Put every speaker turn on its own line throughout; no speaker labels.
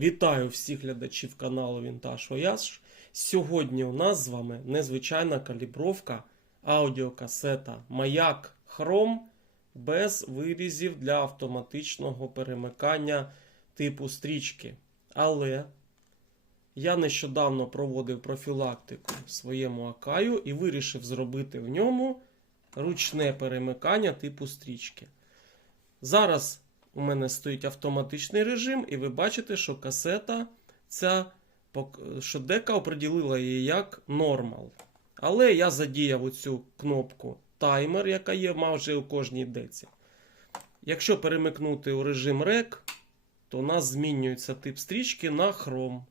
Вітаю всіх глядачів каналу Вінтаж Вояж. Сьогодні у нас з вами незвичайна калібровка аудіокасета Маяк Chrome без вирізів для автоматичного перемикання типу стрічки. Але я нещодавно проводив профілактику своєму акаю і вирішив зробити в ньому ручне перемикання типу стрічки. Зараз у мене стоїть автоматичний режим, і ви бачите, що касета ця, що дека оприділила її як нормал. Але я задіяв оцю кнопку таймер, яка є майже у кожній деці. Якщо перемикнути у режим REC, то у нас змінюється тип стрічки на хром.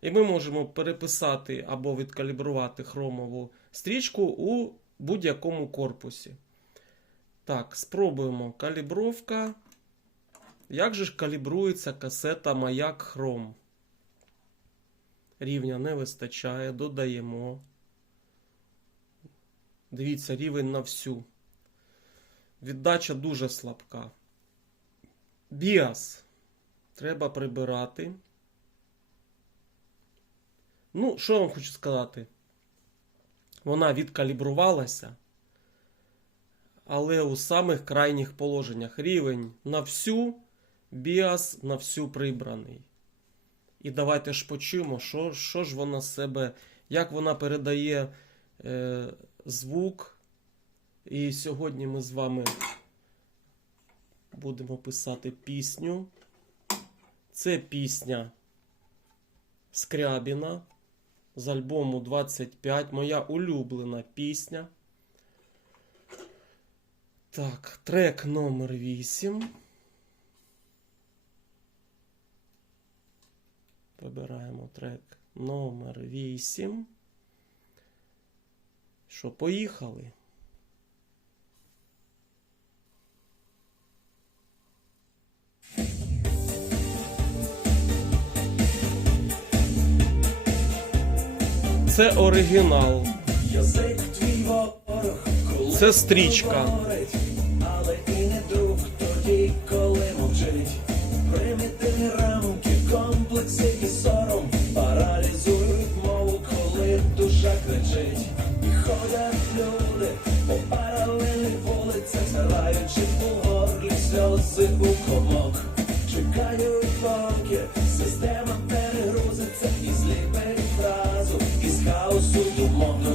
І ми можемо переписати або відкалібрувати хромову стрічку у будь-якому корпусі. Так, спробуємо калібровка. Як же ж калібрується касета Маяк Chrome? Рівня не вистачає, додаємо. Дивіться, рівень на всю. Віддача дуже слабка. Біас. Треба прибирати. Ну, що я вам хочу сказати? Вона відкалібрувалася але у самих крайніх положеннях рівень на всю, біас на всю прибраний. І давайте ж почуємо, що, що ж вона себе, як вона передає е, звук. І сьогодні ми з вами будемо писати пісню. Це пісня Скрябіна з альбому 25, моя улюблена пісня. Так, трек номер 8. Вибираємо трек номер 8. Що, поїхали? Це оригінал. Це стрічка.
Згораючи у горлі сльози у комок. Чекають поки система перегрузиться і зліпить фразу із хаосу думок. До.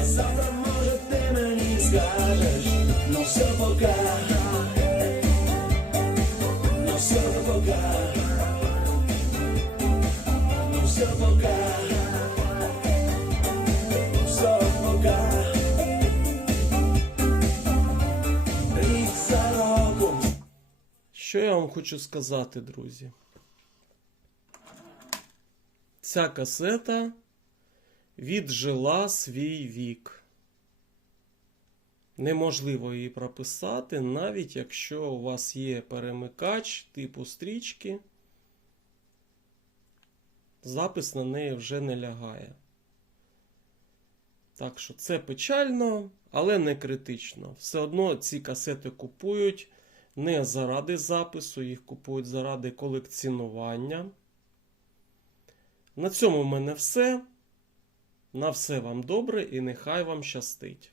А завтра, може, ти мені скажеш, ну все пока. Пока. Ну все. Рік за роком.
Що я вам хочу сказати, друзі? Ця касета віджила свій вік. Неможливо її прописати, навіть якщо у вас є перемикач типу стрічки, запис на неї вже не лягає. Так що це печально, але не критично. Все одно ці касети купують не заради запису, їх купують заради колекціонування. На цьому в мене все. На все вам добре і нехай вам щастить.